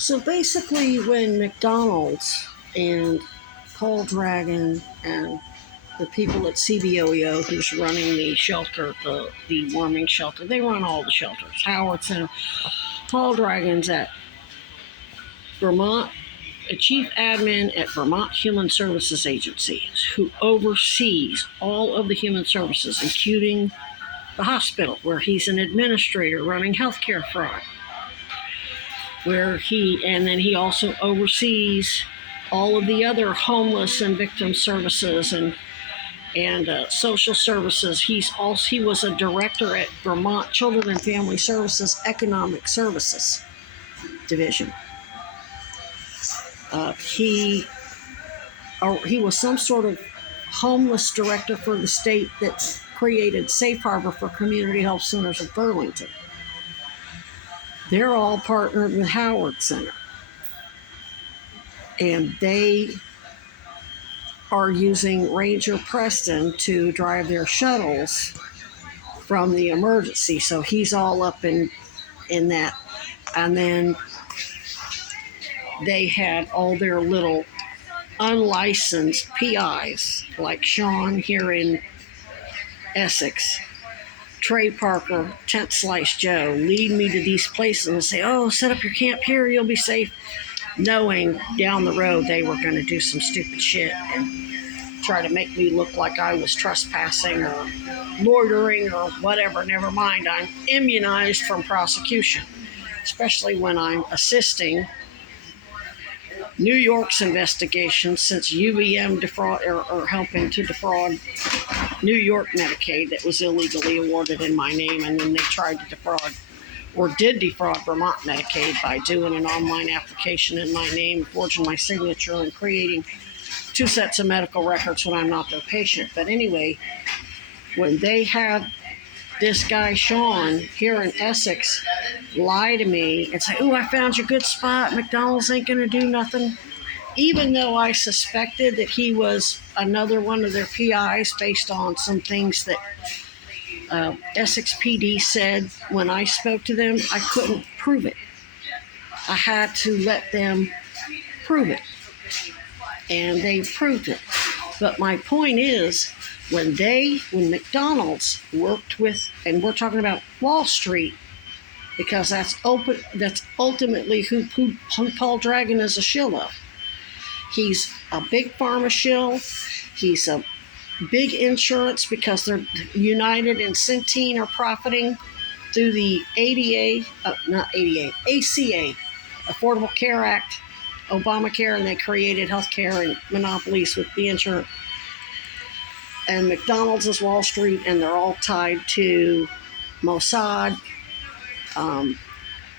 So basically, when McDonald's and Paul Dragon and the people at CBOEO, who's running the shelter, the warming shelter, they run all the shelters. Howard Center. Paul Dragon's at Vermont, a chief admin at Vermont Human Services Agency, who oversees all of the human services, including the hospital, where he's an administrator running healthcare fraud. And then he also oversees all of the other homeless and victim services and social services. He was a director at Vermont Children and Family Services Economic Services Division. He was some sort of homeless director for the state that created Safe Harbor for Community Health Centers of Burlington. They're all partnered with Howard Center. And they are using Ranger Preston to drive their shuttles from the emergency. So he's all up in that. And then they had all their little unlicensed PIs, like Sean here in Essex, Trey Parker, Tent Slice Joe, lead me to these places and say, oh, set up your camp here, you'll be safe, knowing down the road they were going to do some stupid shit and try to make me look like I was trespassing or loitering or whatever. Never mind, I'm immunized from prosecution, especially when I'm assisting New York's investigation, since UVM or helping to defraud New York Medicaid that was illegally awarded in my name, and then they tried to defraud or did defraud Vermont Medicaid by doing an online application in my name, forging my signature, and creating 2 sets of medical records when I'm not their patient. But anyway, when they had this guy Sean here in Essex lie to me and say, "Oh, I found you a good spot. McDonald's ain't gonna do nothing," even though I suspected that he was another one of their PIs based on some things that Essex PD said when I spoke to them, I couldn't prove it. I had to let them prove it, and they proved it. But my point is, when McDonald's worked with, and we're talking about Wall Street, because that's ultimately who Paul Dragon is a shill of. He's a big pharma shill. He's a big insurance, because they're United and Centene are profiting through the ACA, Affordable Care Act, Obamacare, and they created healthcare and monopolies with the insurance. And McDonald's is Wall Street, and they're all tied to Mossad.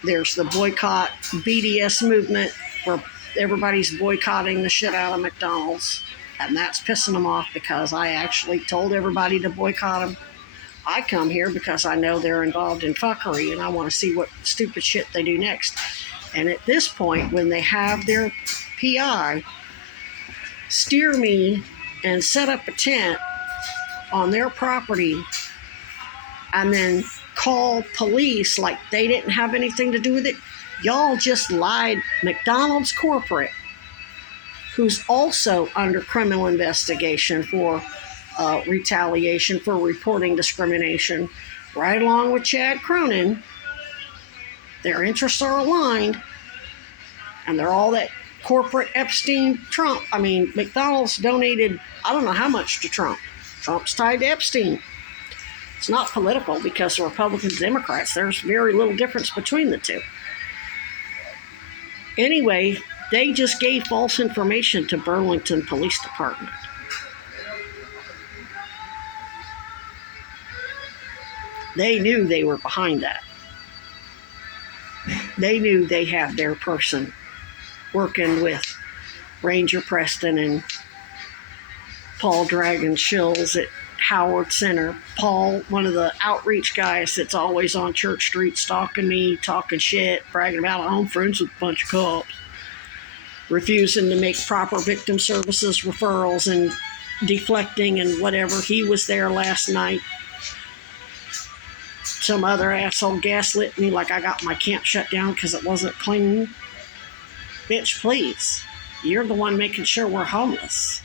There's the boycott BDS movement where everybody's boycotting the shit out of McDonald's, and that's pissing them off because I actually told everybody to boycott them. I come here because I know they're involved in fuckery, and I want to see what stupid shit they do next. And at this point, when they have their PI steer me and set up a tent on their property and then call police like they didn't have anything to do with it, y'all just lied. McDonald's corporate, who's also under criminal investigation for retaliation for reporting discrimination, right along with Chad Cronin, their interests are aligned, and they're all that corporate Epstein Trump. I mean, McDonald's donated, I don't know how much to Trump. Trump's tied to Epstein. It's not political, because the Republicans and Democrats, there's very little difference between the two. Anyway, they just gave false information to Burlington Police Department. They knew they were behind that. They knew they had their person working with Ranger Preston and Paul Dragon shills at Howard Center. Paul, one of the outreach guys that's always on Church Street stalking me, talking shit, bragging about I'm friends with a bunch of cops, refusing to make proper victim services referrals and deflecting and whatever. He was there last night. Some other asshole gaslit me like I got my camp shut down because it wasn't clean. bitch, please. You're the one making sure we're homeless.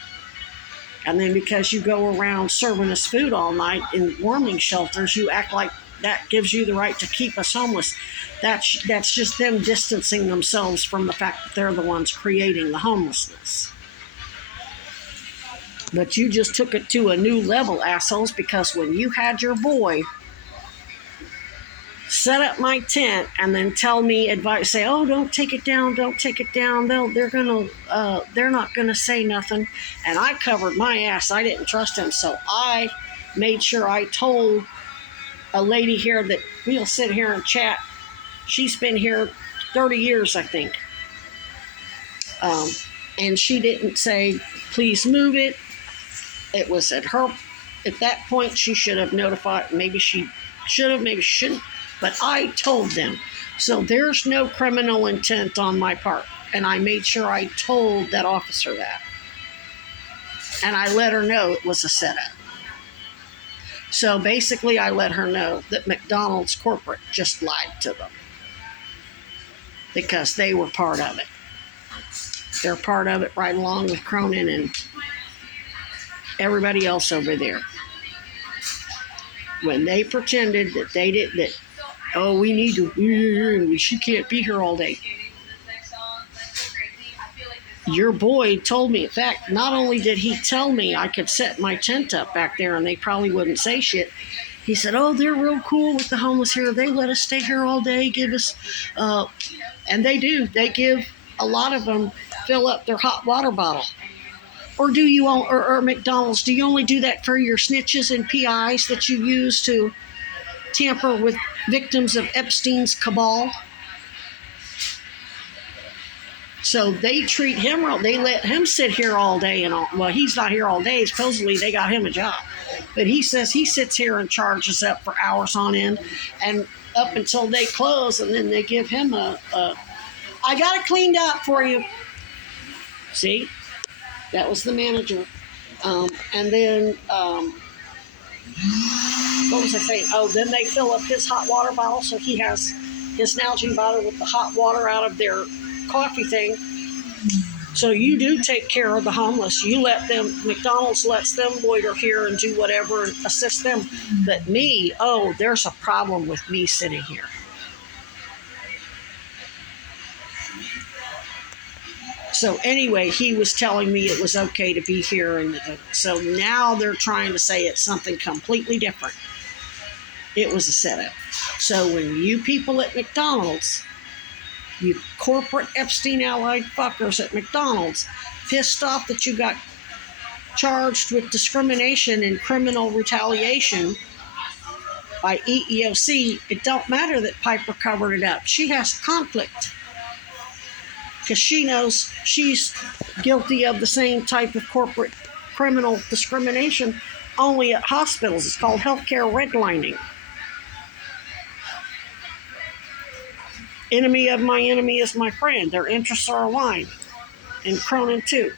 And then because you go around serving us food all night in warming shelters, you act like that gives you the right to keep us homeless. That's just them distancing themselves from the fact that they're the ones creating the homelessness. But you just took it to a new level, assholes, because when you had your boy set up my tent and then tell me advice, say, oh, don't take it down, don't take it down, they're not gonna say nothing. And I covered my ass. I didn't trust him, so I made sure I told a lady here that we'll sit here and chat. She's been here 30 years, I think. And she didn't say, please move it. It was at that point, she should have notified. Maybe she should have, maybe she shouldn't. But I told them. So there's no criminal intent on my part. And I made sure I told that officer that. And I let her know it was a setup. So basically, I let her know that McDonald's corporate just lied to them. Because they were part of it. They're part of it right along with Cronin and everybody else over there. When they pretended that they didn't, that, oh, we need to, she can't be here all day. Your boy told me, in fact, not only did he tell me I could set my tent up back there and they probably wouldn't say shit, he said, oh, they're real cool with the homeless here. They let us stay here all day, give us, and they do. They give, a lot of them fill up their hot water bottle. Or do you, or McDonald's, do you only do that for your snitches and PIs that you use to tamper with victims of Epstein's cabal? So they treat him wrong. They let him sit here all day and all. Well, he's not here all day. Supposedly they got him a job. But he says he sits here and charges up for hours on end and up until they close, and then they give him I got it cleaned up for you. See? That was the manager. And then, what was I saying? Oh, then they fill up his hot water bottle. So he has his Nalgene bottle with the hot water out of their coffee thing. So you do take care of the homeless. You let them, McDonald's lets them loiter here and do whatever and assist them. But me, oh, there's a problem with me sitting here. So anyway, he was telling me it was okay to be here. And so now they're trying to say it's something completely different. It was a setup. So when you people at McDonald's, you corporate Epstein allied fuckers at McDonald's, pissed off that you got charged with discrimination and criminal retaliation by EEOC, it don't matter that Piper covered it up. She has conflict because she knows she's guilty of the same type of corporate criminal discrimination, only at hospitals. It's called healthcare redlining. Enemy of my enemy is my friend. Their interests are aligned. And Cronin too.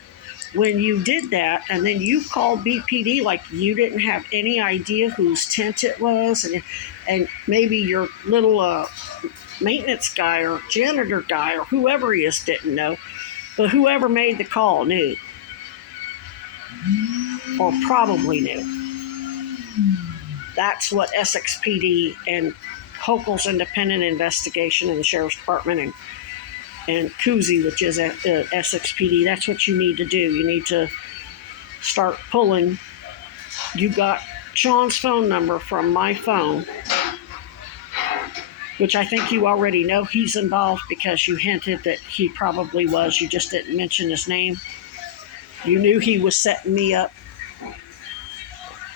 When you did that, and then you called BPD like you didn't have any idea whose tent it was, and maybe your little maintenance guy or janitor guy or whoever he is didn't know, but whoever made the call knew. Or probably knew. That's what Essex PD and Hochul's independent investigation in the Sheriff's Department and Cousy, which is Essex PD, that's what you need to do. You need to start pulling. You got Sean's phone number from my phone, which I think you already know he's involved because you hinted that he probably was. You just didn't mention his name. You knew he was setting me up,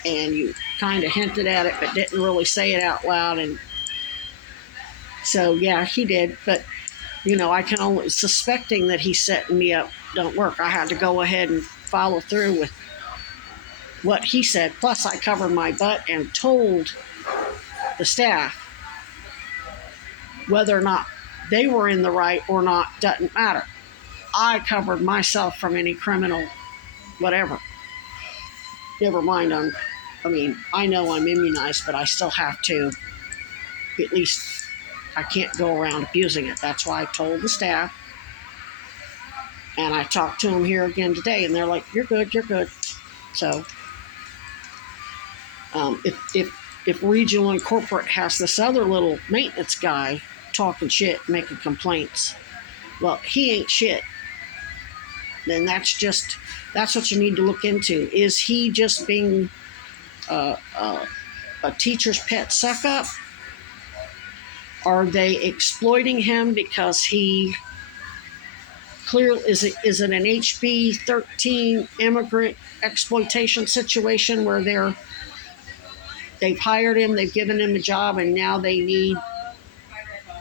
and you kind of hinted at it, but didn't really say it out loud. And so, yeah, he did. But, you know, I can only, suspecting that he's setting me up don't work. I had to go ahead and follow through with what he said. Plus, I covered my butt and told the staff whether or not they were in the right or not doesn't matter. I covered myself from any criminal whatever. Never mind I know I'm immunized, but I still have to, at least I can't go around abusing it. That's why I told the staff And I talked to them here again today, and they're like, "You're good, you're good." So if regional and corporate has this other little maintenance guy talking shit, making complaints, well, he ain't shit. Then that's what you need to look into. Is he just being a teacher's pet suck up? Are they exploiting him because he clearly is it an HB 13 immigrant exploitation situation where they've hired him, they've given him a job, and now they need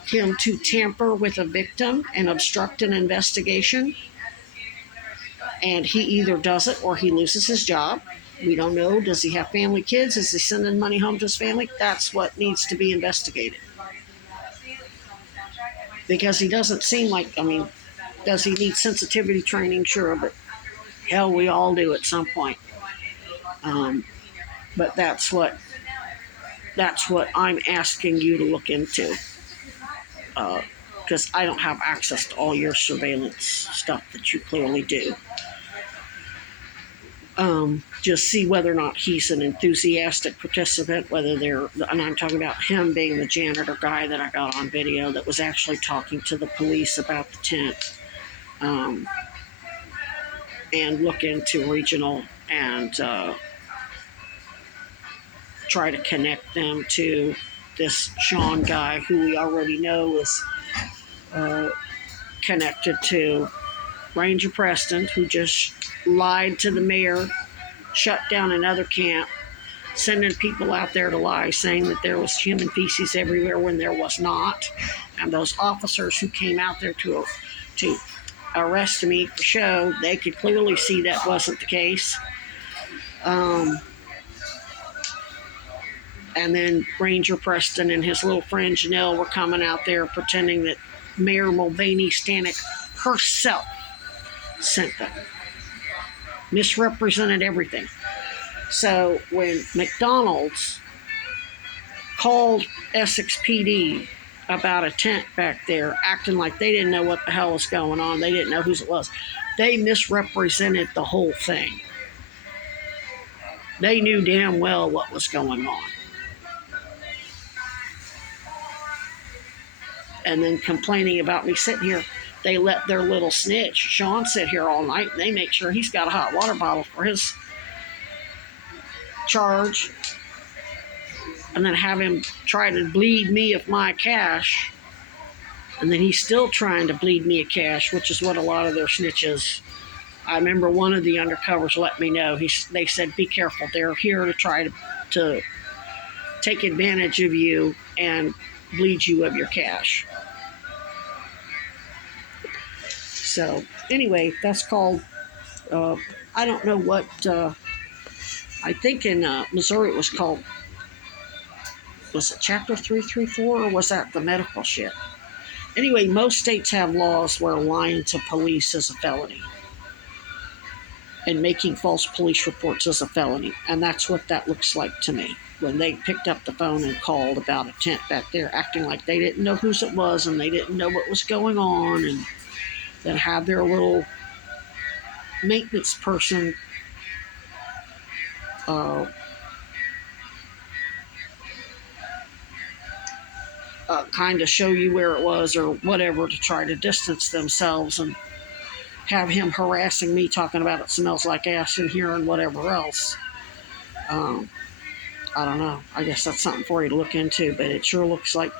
him to tamper with a victim and obstruct an investigation? And he either does it or he loses his job. We don't know. Does he have family, kids? Is he sending money home to his family? That's what needs to be investigated. Because he doesn't seem like, I mean, does he need sensitivity training? Sure, but hell, we all do at some point. But that's what I'm asking you to look into. Because I don't have access to all your surveillance stuff that you clearly do. Just see whether or not he's an enthusiastic participant, and I'm talking about him being the janitor guy that I got on video that was actually talking to the police about the tent, and look into regional and try to connect them to this Sean guy who we already know is connected to Ranger Preston, who just lied to the mayor, shut down another camp, sending people out there to lie, saying that there was human feces everywhere when there was not. And those officers who came out there to arrest me for show, they could clearly see that wasn't the case. And then Ranger Preston and his little friend Janelle were coming out there pretending that Mayor Mulvaney Stanek herself sent them. Misrepresented everything. So when McDonald's called Essex PD about a tent back there, acting like they didn't know what the hell was going on, they didn't know whose it was, they misrepresented the whole thing. They knew damn well what was going on. And then complaining about me sitting here, they let their little snitch, Sean, sit here all night, and they make sure he's got a hot water bottle for his charge, and then have him try to bleed me of my cash, and then he's still trying to bleed me of cash, which is what a lot of their snitches. I remember one of the undercovers let me know. They said, "Be careful. They're here to try to take advantage of you and bleed you of your cash." So anyway, that's called. I don't know what. I think in Missouri it was called. Was it Chapter 334 or was that the medical shit? Anyway, most states have laws where lying to police is a felony. And making false police reports is a felony. And that's what that looks like to me. When they picked up the phone and called about a tent back there, acting like they didn't know whose it was and they didn't know what was going on, and then have their little maintenance person kind of show you where it was or whatever to try to distance themselves, and have him harassing me talking about it smells like ass in here and whatever else. I don't know. I guess that's something for you to look into, but it sure looks like,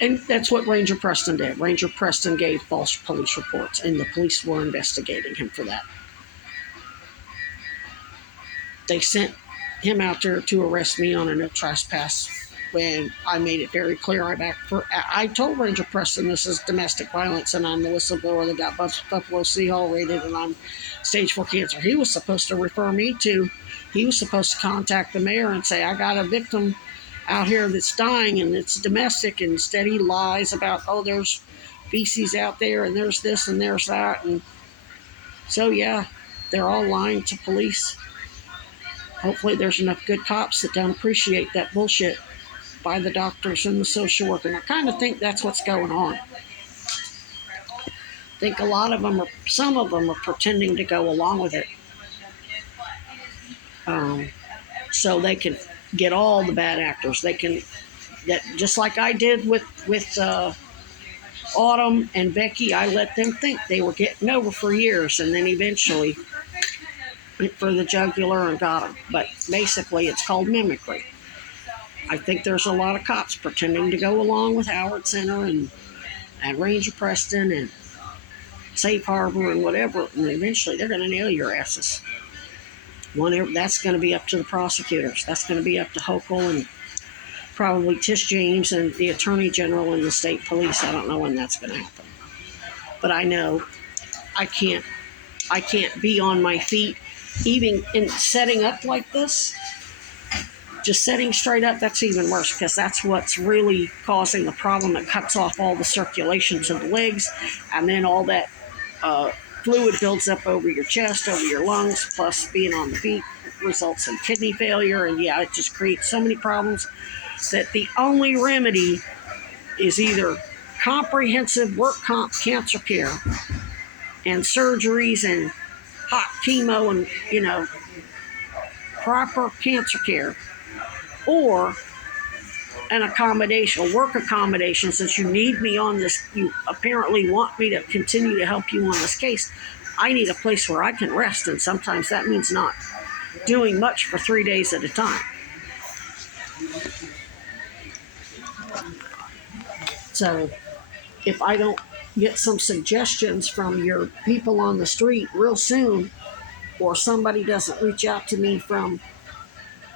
and that's what Ranger Preston did. Ranger Preston gave false police reports, and the police were investigating him for that. They sent him out there to arrest me on a no trespass when I made it very clear. I told Ranger Preston this is domestic violence and I'm the whistleblower that got Buffalo City Hall raided and I'm stage 4 cancer. He was supposed to refer me to, he was supposed to contact the mayor and say, I got a victim out here that's dying and it's domestic, and instead he lies about, oh, there's feces out there and there's this and there's that. And so, yeah, they're all lying to police. Hopefully there's enough good cops that don't appreciate that bullshit by the doctors and the social worker. And I kind of think that's what's going on. think a lot of them are, some of them are pretending to go along with it, um, so they can get all the bad actors. They can, that just like I did with Autumn and Becky. I let them think they were getting over for years, and then eventually went for the jugular and got them. But basically, it's called mimicry. I think there's a lot of cops pretending to go along with Howard Center and Ranger Preston and Safe Harbor and whatever, and eventually they're going to nail your asses. Whenever, that's going to be up to the prosecutors. That's going to be up to Hochul and probably Tish James and the Attorney General and the state police. I don't know when that's going to happen, but I know I can't. I can't be on my feet, even in setting up like this. Just sitting straight up, that's even worse, because that's what's really causing the problem. It cuts off all the circulation to the legs, and then all that uh, fluid builds up over your chest, over your lungs, plus being on the feet results in kidney failure. And yeah, it just creates so many problems that the only remedy is either comprehensive work comp cancer care and surgeries and hot chemo and, proper cancer care, or an accommodation, work accommodation. Since you need me on this, you apparently want me to continue to help you on this case, I need a place where I can rest, and sometimes that means not doing much for 3 days at a time. So if I don't get some suggestions from your people on the street real soon, or somebody doesn't reach out to me from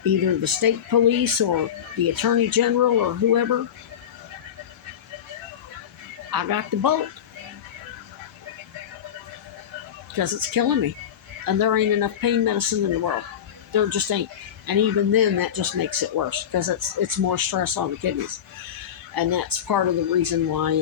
either the state police or the attorney general or whoever, I got to bolt, because it's killing me. And there ain't enough pain medicine in the world. There just ain't. And even then, that just makes it worse, because it's more stress on the kidneys. And that's part of the reason why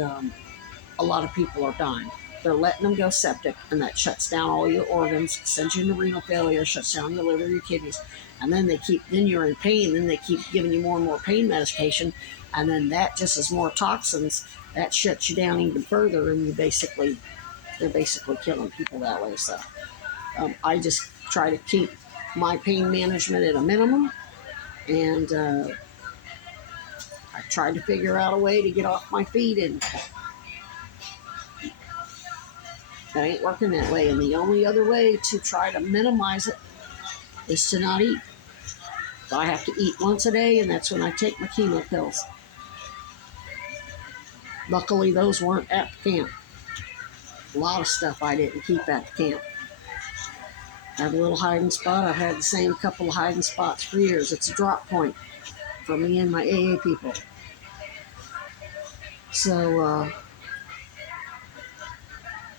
a lot of people are dying. They're letting them go septic, and that shuts down all your organs, sends you into renal failure, shuts down your liver, your kidneys, and then then you're in pain. Then they keep giving you more and more pain medication, and then that just is more toxins. That shuts you down even further, and they're basically killing people that way. So I just try to keep my pain management at a minimum, and I tried to figure out a way to get off my feet, and that ain't working that way. And the only other way to try to minimize it is to not eat. So I have to eat once a day, and that's when I take my chemo pills. Luckily, those weren't at the camp. A lot of stuff I didn't keep at the camp. I have a little hiding spot. I've had the same couple of hiding spots for years. It's a drop point for me and my AA people. So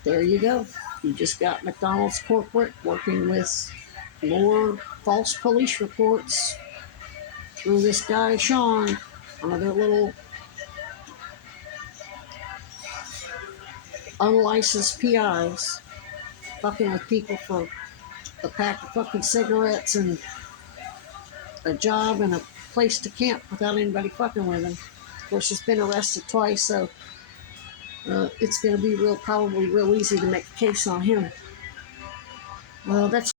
there you go. You just got McDonald's corporate working with more false police reports through this guy, Sean, one of their little unlicensed PIs, fucking with people for a pack of fucking cigarettes and a job and a place to camp without anybody fucking with him. Of course, he's been arrested twice, so it's going to be probably real easy to make a case on him. Well, that's